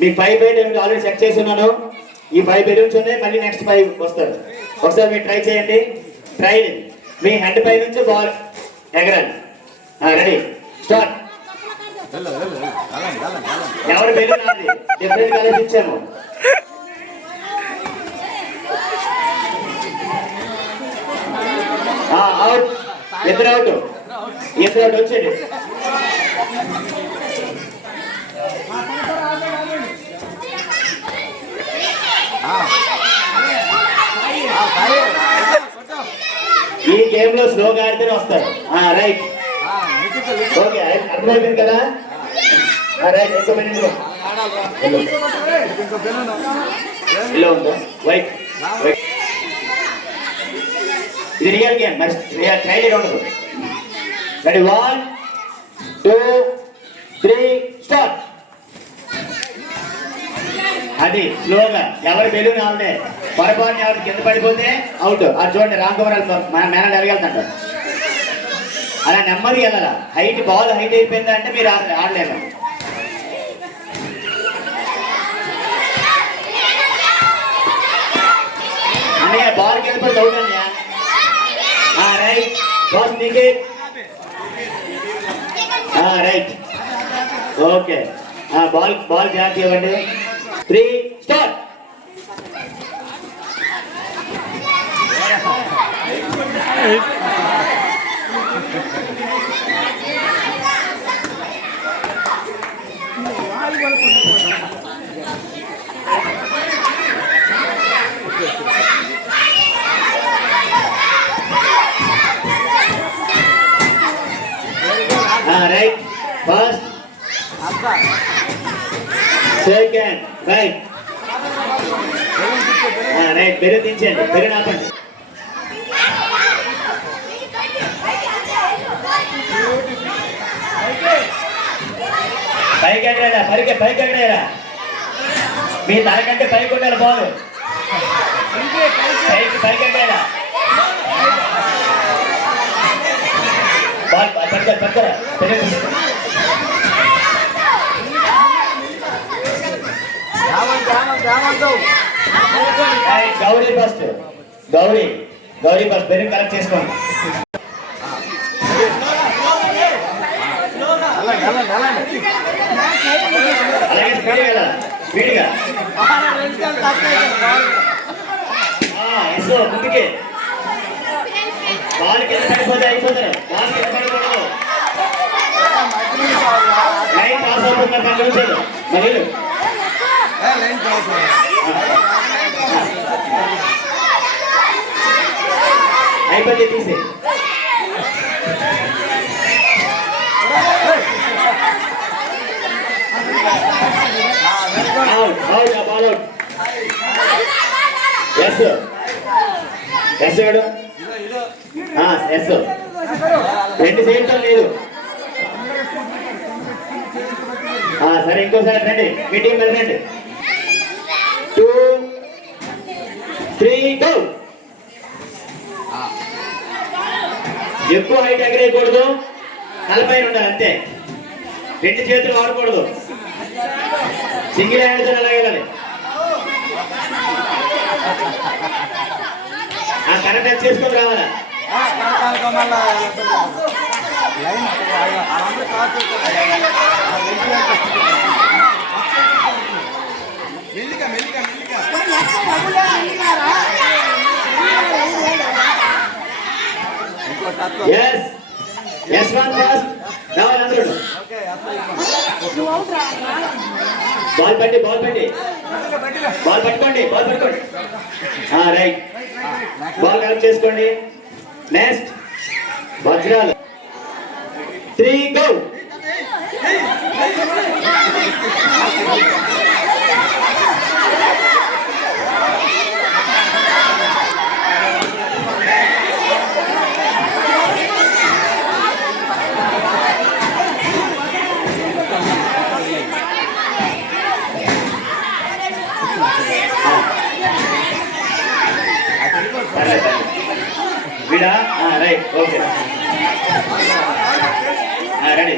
మీకు 5 by 10 already set చేసి ఉన్నాను. ఈ 5 బెలూన్స్ ఉన్నాయి, మళ్ళీ నెక్స్ట్ 5 వస్తారు. ఒకసారి మీరు ట్రై చేయండి. ట్రై మీ హెడ్ పై నుంచి బాల్ ఎగరాలి. Ready start. ఎవరు బెలూన్ అది డిఫరెంట్ కలర్స్ ఇచ్చాము. అవుట్, ఇద్దరు అవుట్, ఇద్దరు అవుట్ వచ్చేది. ఈ గేమ్ లో స్లోగా ఆడితేనే వస్తారు. రైట్, ఓకే, అర్థమైపోయింది కదా. రైట్, ఇలా ఉందా వైట్. ఇది రియల్ గేమ్, మరి ట్రైల్ ఉండదు. Ready 1 2 3 start. అది స్లోగా, ఎవరి బెలూన్ వాళ్ళే. పొరపాటుని ఎవరు కింద పడిపోతే అవుట్. అది చూడండి, రామ్ కుమార్ మన మేనల్ ఎరగలుగుతాడు. అలా నెమ్మది వెళ్ళాల. హైట్, బాల్ హైట్ అయిపోయిందా అంటే మీరు ఆడలేరు. అన్నయ్య బాల్ కింద పడితే అవుట్ అన్నయ్య. రైట్ బాస్ నీకే. Right, okay. బాల్ జాగ్రత్త ఇవ్వండి. 3 start. Right, first, second, right. Right, బెరు దించండి, బెరు నాపండి. పైకి ఎగరేరా, పైకి ఎగరేరా. మీ తల కంటే పైకి ఉండాలి బాల్. పైకి ఎగరేరా. బాల్ పక్కరా. Gauri first, Gauri first. బెరు కలెక్ట్ చేసుకోండి. అలాగే స్పీడ్గా ముందుకే. బాల్ కింద పడిపోతే అయిపోతారు. బాల్ కింద పడకూడదు. లైన్ పాస్ అవుతున్నారు 10 నిమిషాలు. మహిళలు అయిపోతే తీసే. ఎస్ ఎస్ ఎవడు? ఎస్. 2 చేయటం లేదు. సరే, ఇంకోసారి రండి. మీ టీం రండి. 2 3 గో. ఎక్కువ హైట్ ఎగరేయకూడదు, తలపైన ఉండాలి అంతే. 2 చేతులు వాడకూడదు. సింగిల్ హ్యాండ్తో అలాగే వెళ్ళాలి. కరెక్ట్ టచ్ చేసుకొని రావాలా. Yes. Yes, one first. Now another. Okay. Ball petti. Ball పట్టుకోండి. Right. Ball కలెక్ట్ చేసుకోండి. Next. వజ్రాలు. 3 go. Vida, right, okay. Ready.